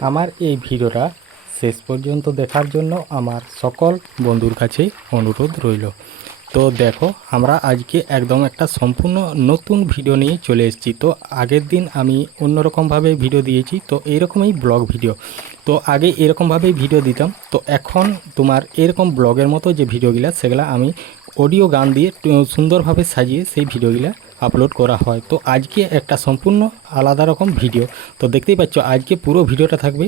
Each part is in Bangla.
আমার এই ভিডিওটা শেষ পর্যন্ত দেখার জন্য আমার সকল বন্ধুর কাছেই অনুরোধ রইল। তো দেখো, আমরা আজকে একদম একটা সম্পূর্ণ নতুন ভিডিও নিয়ে চলে এসেছি। তো আগের দিন আমি অন্যরকমভাবে ভিডিও দিয়েছি, তো এইরকমই ব্লগ ভিডিও। তো আগে এরকমভাবেই ভিডিও দিতাম। তো এখন তোমার এরকম ব্লগের মতো যে ভিডিওগুলো, সেগুলো আমি অডিও গান দিয়ে সুন্দরভাবে সাজিয়ে সেই ভিডিওগুলো আপলোড করা হয়। তো আজকে একটা সম্পূর্ণ আলাদা রকম ভিডিও তো দেখতেই পাচ্ছ, আজকে পুরো ভিডিওটা থাকবে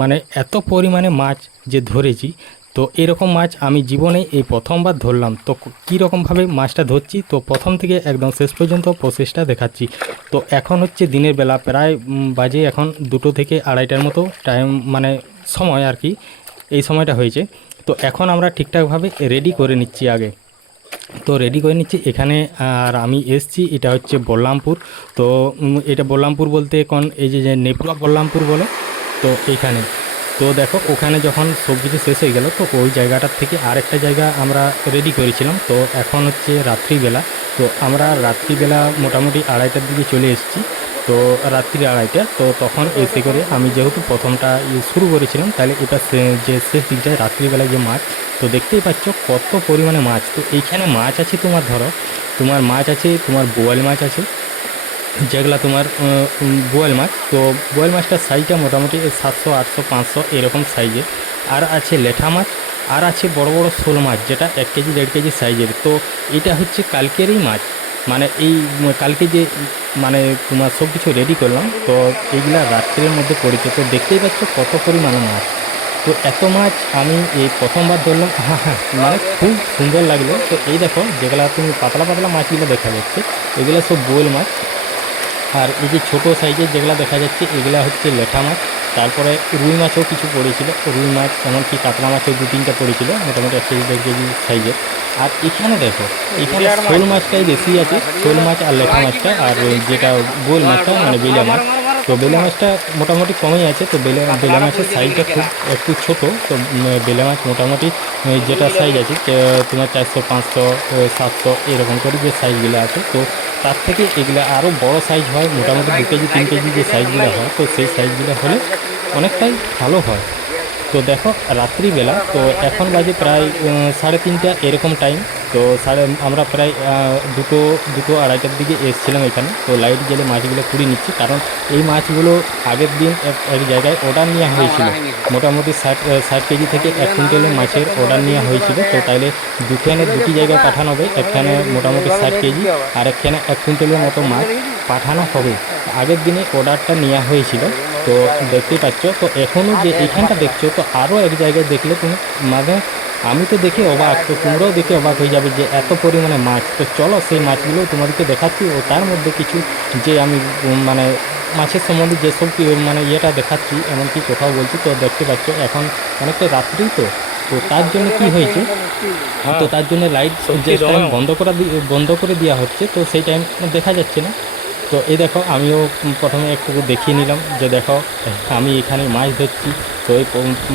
মানে এত পরিমাণে মাছ যে ধরেছি। তো এরকম মাছ আমি জীবনে এই প্রথমবার ধরলাম। তো কীরকমভাবে মাছটা ধরছি, তো প্রথম থেকে একদম শেষ পর্যন্ত প্রসেসটা দেখাচ্ছি। তো এখন হচ্ছে দিনের বেলা প্রায় বাজে এখন দুটো থেকে আড়াইটার মতো টাইম মানে সময় আর কি, এই সময়টা হয়েছে। তো এখন আমরা ঠিকঠাকভাবে রেডি করে নিচ্ছি আগে। তো রেডি করে নিচ্ছি। এখানে, আর আমি এসছি, এটা হচ্ছে বল্লামপুর। তো এটা বল্লামপুর বলতে এখন এই যে নেপুয়া বল্লামপুর বলে, তো এখানে। তো দেখো, ওখানে যখন সব কিছু শেষ হয়ে গেল, তো ওই জায়গাটার থেকে আরেকটা জায়গা আমরা রেডি করেছিলাম। তো এখন হচ্ছে রাত্রিবেলা। তো আমরা রাত্রিবেলা মোটামুটি আড়াইটার দিকে চলে এসেছি। তো রাত্রি আড়াইটা, তো তখন এসে করে আমি যেহেতু প্রথমটা শুরু করেছিলাম, তাহলে এটা যে শেষ দিকটায় রাত্রিবেলায় যে মাছ তো দেখতেই পাচ্ছ কত পরিমাণে মাছ। তো এইখানে মাছ আছে তোমার ধরো, তোমার মাছ আছে, তোমার বোয়াল মাছ আছে, যেগুলা তোমার বোয়াল মাছ। তো বোয়াল মাছটার সাইজটা মোটামুটি সাতশো, আটশো, পাঁচশো এরকম সাইজের আর আছে লেঠা মাছ, আর আছে বড় বড় শোল মাছ, যেটা এক কেজি, দেড় কেজি সাইজের তো এটা হচ্ছে কালকেরই মাছ। মানে এই কালকে যে মানে তোমার সব কিছু রেডি করলাম, তো এইগুলা রাত্রের মধ্যে পড়েছে। তো দেখতেই পাচ্ছ কত পরিমাণে মাছ। তো এত মাছ আমি এই প্রথমবার ধরলাম। হ্যাঁ হ্যাঁ মানে খুব সুন্দর লাগল। তো এই দেখো, যেগুলা তুমি পাতলা পাতলা মাছগুলো দেখা যাচ্ছে, এগুলো সব বোল মাছ। আর এই যে ছোটো সাইজের যেগুলো দেখা যাচ্ছে, এগুলা হচ্ছে লেঠা মাছ। তারপরে রুই মাছও কিছু পড়েছিল। রুই মাছ, এমনকি কাতলা মাছও দু তিনটা পড়েছিল, মোটামুটি এক কেজি, দেড় কেজি সাইজের আর এখানে দেখো এখানে শোল মাছটাই বেশি আছে শোল মাছ আর লেঠা মাছটা আর যেটা গোল মাছটা মানে বেলে মাছ। তো বেলে মাছটা মোটামুটি কমই আছে তো বেলে বেলে মাছের সাইজটা খুব একটু ছোট তো বেলে মাছ মোটামুটি যেটা সাইজ আছে তোমার চারশো পাঁচশো সাতশো এরকম করে যে সাইজগুলো আছে তো তার থেকে এগুলো আরও বড় সাইজ হয় মোটামুটি দু কেজি তিন কেজি যে সাইজগুলো হয় তো সেই সাইজগুলো হলে অনেকটাই ভালো হয়। তো দেখো, রাত্রিবেলা, তো এখন বাজে প্রায় সাড়ে তিনটা এরকম টাইম তো সাড়ে, আমরা প্রায় দুটো দুটো আড়াইটার দিকে এসেছিলাম এখানে, তো লাইট জেলে মাছগুলো কুড়িয়ে নিচ্ছি, কারণ এই মাছগুলো আগের দিন এক এক জায়গায় অর্ডার নেওয়া হয়েছিল। মোটামুটি ষাট ষাট কেজি থেকে এক কুইন্টালের মাছের অর্ডার নেওয়া হয়েছিল, তো তাইলে দুখানে দুটি জায়গায় পাঠানো হবে, একখানে মোটামুটি ষাট কেজি আর একখানে এক কুইন্টালের মতো মাছ পাঠানো হবে। আগের দিনে অর্ডারটা নেওয়া হয়েছিল তো দেখতেই পাচ্ছ তো এখনও যে এখানটা দেখছ তো আরও এক জায়গায় দেখলে তুমি মানে আমি তো দেখে অবাক তো তোমরাও দেখে অবাক হয়ে যাবে যে এত পরিমাণে মাছ। তো চলো সেই মাছগুলো তোমাদেরকে দেখাচ্ছি ও তার মধ্যে কিছু যে আমি মানে মাছের সম্বন্ধে যেসব মানে ইয়েটা দেখাচ্ছি এমনকি কোথাও বলছি তো দেখতে পাচ্ছ এখন অনেকটা রাত্রি তো। তো তার জন্য কি হয়েছে? তো তার জন্য লাইট যে টাইম বন্ধ করা বন্ধ করে দেওয়া হচ্ছে তো সেই টাইম দেখা যাচ্ছে না। তো এই দেখো, আমিও প্রথমে একটু দেখিয়ে নিলাম যে দেখো, আমি এখানে মাছ ধরছি। তো এই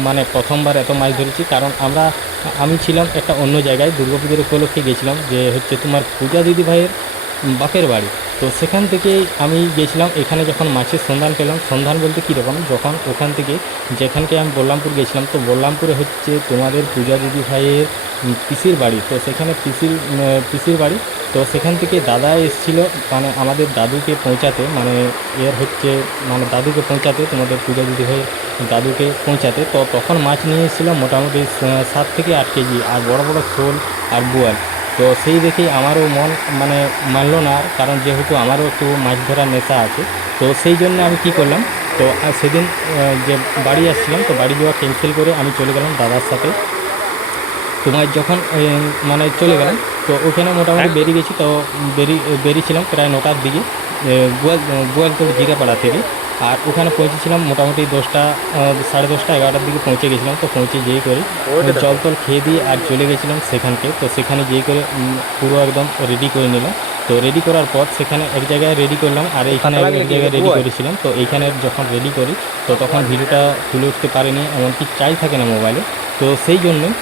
মানে প্রথমবার এত মাছ ধরেছি, কারণ আমরা, আমি ছিলাম একটা অন্য জায়গায়, দুর্গাপুজোর উপলক্ষে গেছিলাম, যে হচ্ছে তোমার পূজা দিদি ভাইয়ের বাপের বাড়ি। তো সেখান থেকে আমি গেছিলাম, এখানে যখন মাছের সন্ধান পেলাম, সন্ধান বলতে কীরকম যখন ওখান থেকে যেখানকে আমি বল্লামপুর গেছিলাম, তো বল্লামপুরে হচ্ছে তোমাদের পূজা দিদি ভাইয়ের পিসির বাড়ি। তো সেখানে পিসির পিসির বাড়ি তো সেখান থেকে দাদা এসেছিল মানে আমাদের দাদুকে পৌঁছাতে মানে এর হচ্ছে মানে দাদুকে পৌঁছাতে, তোমাদের পূজা দিদি হয়ে দাদুকে পৌঁছাতে। তো তখন মাছ নিয়ে এসেছিলাম মোটামুটি সাত থেকে আট কেজি, আর বড় বড় শোল আর বোয়াল। তো সেই দেখেই আমারও মন মানে মানলো না, কারণ যেহেতু আমারও একটু মাছ ধরার নেশা আছে। তো সেই জন্য আমি কি করলাম, তো সেদিন যে বাড়ি আসছিলাম, তো বাড়ি যাওয়া ক্যান্সেল করে আমি চলে গেলাম দাদার সাথে। তোমার যখন মানে চলে গেলাম তো ওখানে মোটামুটি বেরিয়ে গেছি তো বেরিয়ে বেরিয়েছিলাম প্রায় নটার দিকে গোয়াল গোয়ালতোড় জিরাপাড়া থেকে। আর ওখানে পৌঁছেছিলাম মোটামুটি দশটা সাড়ে দশটা এগারোটার দিকে পৌঁছে গেছিলাম তো পৌঁছে যেয়ে করে জল টল খেয়ে দিয়ে আর চলে গেছিলাম সেখানকে। তো সেখানে যেয়ে করে পুরো একদম রেডি করে নিলাম। তো রেডি করার পর সেখানে এক জায়গায় রেডি করলাম আর এইখানে এক জায়গায় রেডি করেছিলাম। তো এইখানে যখন রেডি করি তো তখন ভিডিওটা তুলে উঠতে পারিনি এমনকি চাই থাকে না মোবাইলে তো সেই জন্যই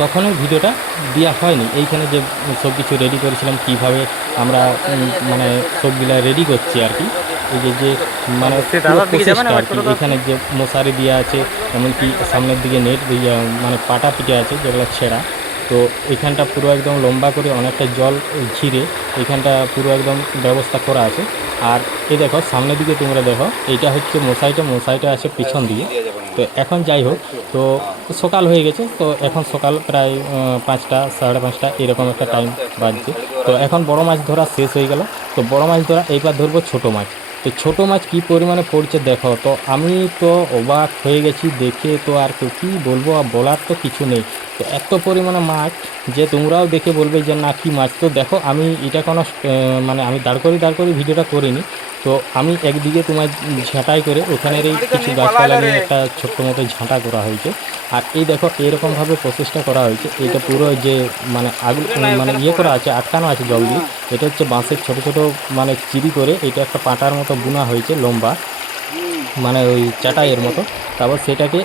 তখনও ভিডিওটা দেওয়া হয়নি। এইখানে যে সব কিছু রেডি করেছিলাম কীভাবে আমরা মানে সবগুলা রেডি করছি আর কি। এই যে যে মানে আর কি, এখানে যে মশারি দেওয়া আছে এমনকি সামনের দিকে নেট মানে পাটা পিটে আছে যেগুলো ছেঁড়া। তো এখানটা পুরো একদম লম্বা করে অনেকটা জল ঘিরে এখানটা পুরো একদম ব্যবস্থা করা আছে। আর এই দেখো, সামনের দিকে তোমরা দেখো, এইটা হচ্ছে মশাইটা মশাইটা আছে পিছন দিকে তো এখন যাই হোক, তো সকাল হয়ে গেছে, তো এখন সকাল প্রায় পাঁচটা, সাড়ে পাঁচটা, এরকম একটা টাইম বাজছে। তো এখন বড় মাছ ধরা শেষ হয়ে গেল। তো বড় মাছ ধরা, এইবার ধরবো ছোট মাছ। তো ছোট মাছ কী পরিমাণে পড়ছে দেখো, তো আমি তো অবাক হয়ে গেছি, দেখে তো আর কী বলব, আর বলার তো কিছু নেই। তো এত পরিমাণে মাছ যে তোমরাও দেখে বলবে যে না কি মাছ? তো দেখো আমি এটা কোনো মানে আমি দাঁড় করি দাঁড় করে ভিডিওটা করিনি। তো আমি একদিকে তোমার ঝাঁটাই করে ওখানের এই কিছু গাছপালা নিয়ে একটা ছোট্ট মতো ঝাঁটা করা হয়েছে। আর এই দেখো এরকমভাবে প্রচেষ্টা করা হয়েছে। এটা পুরো যে মানে আগুন মানে ইয়ে করা আছে। আটকানো আছে জল দিয়ে। এটা হচ্ছে বাঁশের ছোট ছোট মানে চিরি করে। এটা একটা পাটার মতো বোনা হয়েছে লম্বা। মানে ওই চাটাইয়ের মতো। তারপর সেটাকে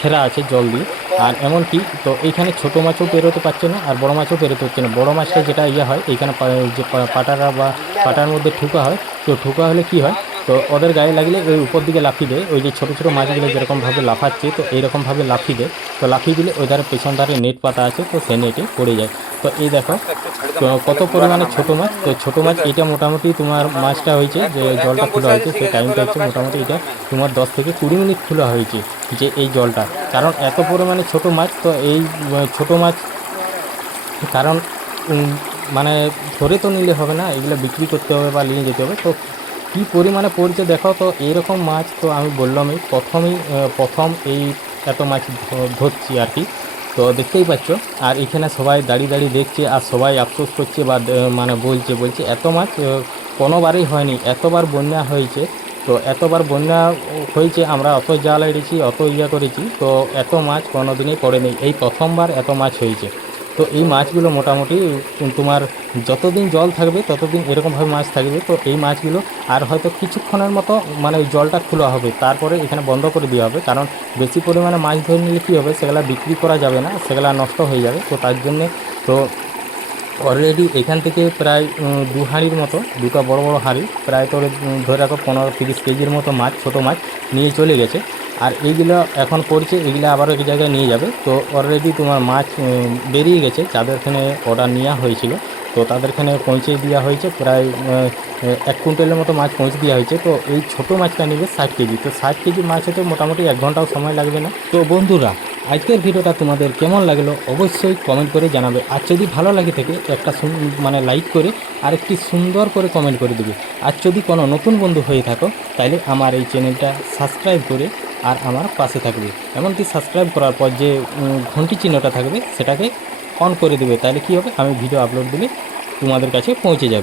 ঘেরা আছে জল দিয়ে। আর এমনকি তো এইখানে ছোটো মাছও পেরোতে পারছে না আর বড় মাছও পেরোতে হচ্ছে না। বড় মাছটা যেটা ইয়ে হয়, এইখানে যে পাটারা বা পাটার মধ্যে ঠুকা হয়, তো ঠুকা হলে কি হয়? তো ওদের গায়ে লাগলে ওই উপর দিকে লাফিয়ে দেয় ওই যে ছোটো ছোটো মাছগুলো যেরকমভাবে লাফাচ্ছে, তো এইরকমভাবে লাফিয়ে দেয় তো লাফিয়ে দিলে ওই ধারে পেছন ধারে নেট পাতা আছে, তো সেই নেটে পড়ে যায়। তো এই দেখো, তো কত পরিমাণে ছোটো মাছ, তো ছোটো মাছ এটা মোটামুটি তোমার মাছটা হয়েছে যে জলটা খোলা হয়েছে, সেই টাইমটা হচ্ছে মোটামুটি এটা তোমার দশ থেকে কুড়ি মিনিট খোলা হয়েছে যে এই জলটা। কারণ এত পরিমাণে ছোটো মাছ, তো এই ছোটো মাছ, কারণ মানে ধরে তো নিলে হবে না, এগুলো বিক্রি করতে হবে বা নিয়ে যেতে হবে, তো কী পরিমাণে পড়ছে দেখো তো এইরকম মাছ তো আমি বললামই, প্রথমেই প্রথম এই এত মাছ ধরছি আর কি। তো দেখতেই পাচ্ছ, আর এখানে সবাই দাঁড়িয়ে দাঁড়িয়ে দেখছে, আর সবাই আফসোস করছে বা মানে বলছে বলছে, এত মাছ কোনোবারই হয়নি, এতবার বন্যা হয়েছে। তো এতবার বন্যা হয়েছে, আমরা অত জাল এড়েছি অত ইয়া করেছি, তো এত মাছ কোনোদিনই পড়েনি। এই প্রথমবার এত মাছ হয়েছে। তো এই মাছগুলো মোটামুটি তোমার যতদিন জল থাকবে, ততদিন এরকমভাবে মাছ থাকবে। তো এই মাছগুলো আর হয়তো কিছুক্ষণের মতো মানে ওই জলটা খোলা হবে। তারপরে এখানে বন্ধ করে দেওয়া হবে। কারণ বেশি পরিমাণে মাছ ধরে নিলে কী হবে? সেগুলা বিক্রি করা যাবে না, সেগুলা নষ্ট হয়ে যাবে। তো তার জন্যে, তো অলরেডি এখান থেকে প্রায় দু হাঁড়ির মতো, দুটো বড় বড় হাঁড়ি, প্রায় তোর ধরে রাখো পনেরো তিরিশ কেজির মতো মাছ, ছোটো মাছ নিয়ে চলে গেছে। আর এইগুলো এখন পড়ছে এগুলো আবারও এক জায়গায় নিয়ে যাবে। তো অলরেডি তোমার মাছ বেরিয়ে গেছে, যাদেরখানে অর্ডার নেওয়া হয়েছিল, তো তাদেরখানে পৌঁছে দেওয়া হয়েছে, প্রায় এক কুইন্টালের মতো মাছ পৌঁছে দেওয়া হয়েছে। তো এই ছোটো মাছটা নেবে ষাট কেজি। তো ষাট কেজি মাছ হতে মোটামুটি এক ঘন্টাও সময় লাগবে না। তো বন্ধুরা, আজকের ভিডিওটা তোমাদের কেমন লাগল অবশ্যই কমেন্ট করে জানাবে। আর যদি ভালো লাগে থাকে একটা মানে লাইক করে আর একটি সুন্দর করে কমেন্ট করে দেবে। আর যদি কোনো নতুন বন্ধু হয়ে থাকো তাহলে আমার এই চ্যানেলটা সাবস্ক্রাইব করে আর আমার পাশে থাকবে। এমনকি সাবস্ক্রাইব করার পর যে ঘন্টি চিহ্নটা থাকবে, সেটাকে অন করে দেবে। তাহলে কী হবে? আমি ভিডিও আপলোড দিলে তোমাদের কাছে পৌঁছে যাবে।